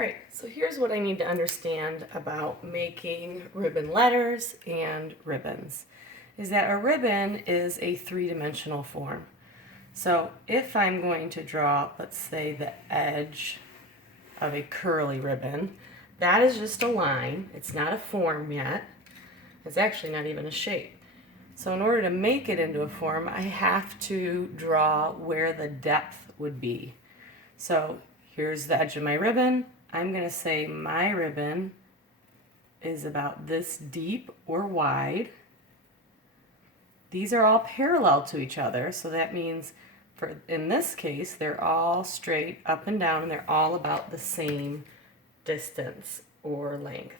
Alright, so here's what I need to understand about making ribbon letters and ribbons. Is that a ribbon is a three-dimensional form. So if I'm going to draw, let's say, the edge of a curly ribbon, that is just a line. It's not a form yet. It's actually not even a shape. So in order to make it into a form, I have to draw where the depth would be. So here's the edge of my ribbon. I'm going to say my ribbon is about this deep or wide. These are all parallel to each other, so that means in this case they're all straight up and down and they're all about the same distance or length.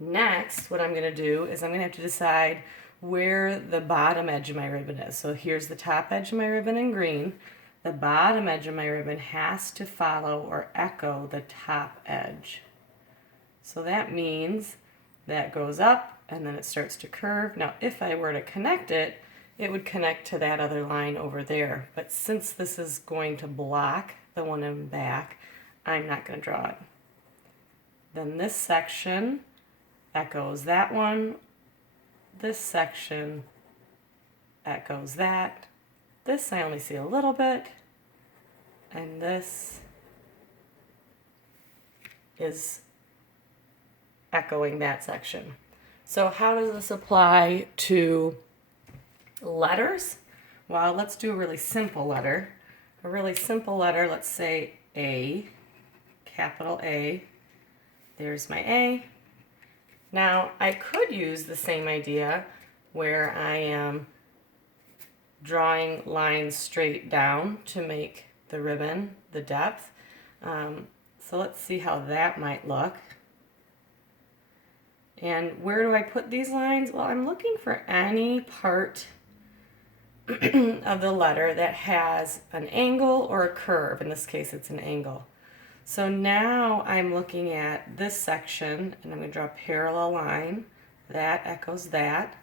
Next, what I'm going to do is I'm going to have to decide where the bottom edge of my ribbon is. So here's the top edge of my ribbon in green. The bottom edge of my ribbon has to follow or echo the top edge. So that means that goes up and then it starts to curve. Now if I were to connect it, it would connect to that other line over there. But since this is going to block the one in back, I'm not going to draw it. Then this section echoes that one. This section echoes that. This I only see a little bit, and this is echoing that section. So how does this apply to letters? Well, let's do a really simple letter. A really simple letter, let's say A, capital A. There's my A. Now, I could use the same idea where I am drawing lines straight down to make the ribbon the depth. So let's see how that might look. And where do I put these lines? Well, I'm looking for any part of the letter that has an angle or a curve. In this case, it's an angle. So now I'm looking at this section, and I'm going to draw a parallel line. That echoes that.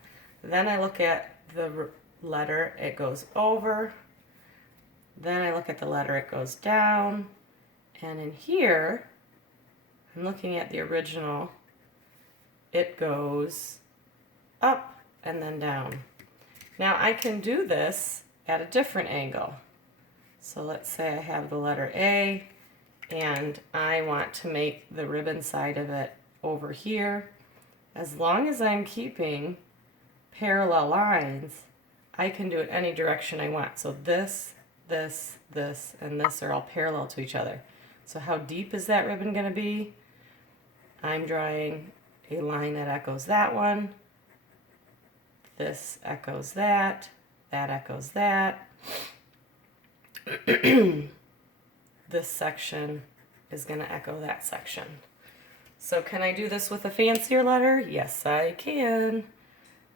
Then I look at the letter, it goes over. Then I look at the letter, it goes down. And in here, I'm looking at the original, it goes up and then down. Now I can do this at a different angle. So let's say I have the letter A, and I want to make the ribbon side of it over here. As long as I'm keeping parallel lines, I can do it any direction I want. So this, this, this, and this are all parallel to each other. So how deep is that ribbon going to be? I'm drawing a line that echoes that one. This echoes that. That echoes that. This section is going to echo that section. So can I do this with a fancier letter? Yes, I can.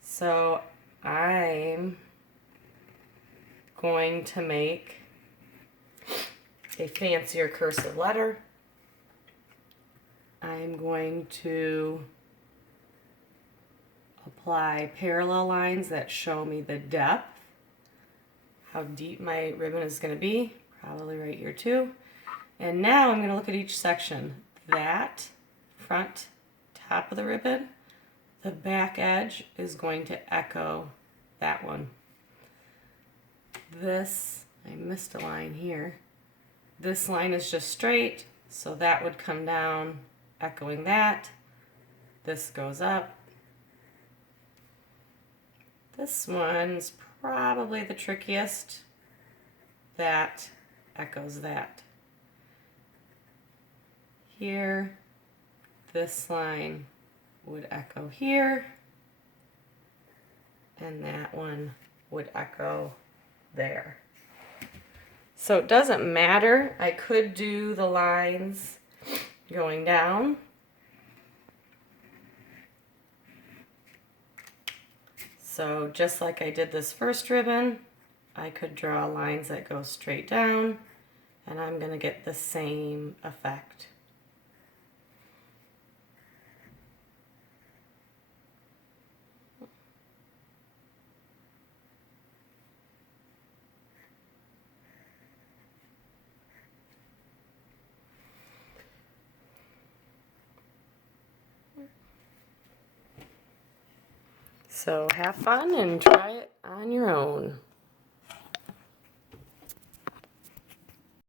So I'm going to make a fancier cursive letter. I'm going to apply parallel lines that show me the depth, how deep my ribbon is going to be, probably right here too. And now I'm going to look at each section. That front top of the ribbon, the back edge is going to echo that one. This, I missed a line here. This line is just straight, so that would come down, echoing that. This goes up. This one's probably the trickiest. That echoes that. Here, this line would echo here, and that one would echo there. So it doesn't matter. I could do the lines going down. So just like I did this first ribbon, I could draw lines that go straight down, and I'm going to get the same effect. So have fun and try it on your own.